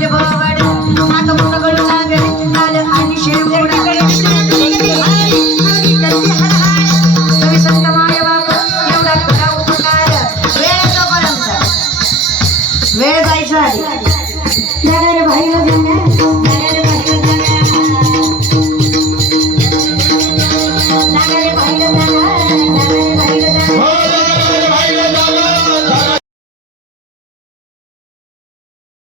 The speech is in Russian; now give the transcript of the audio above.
Львова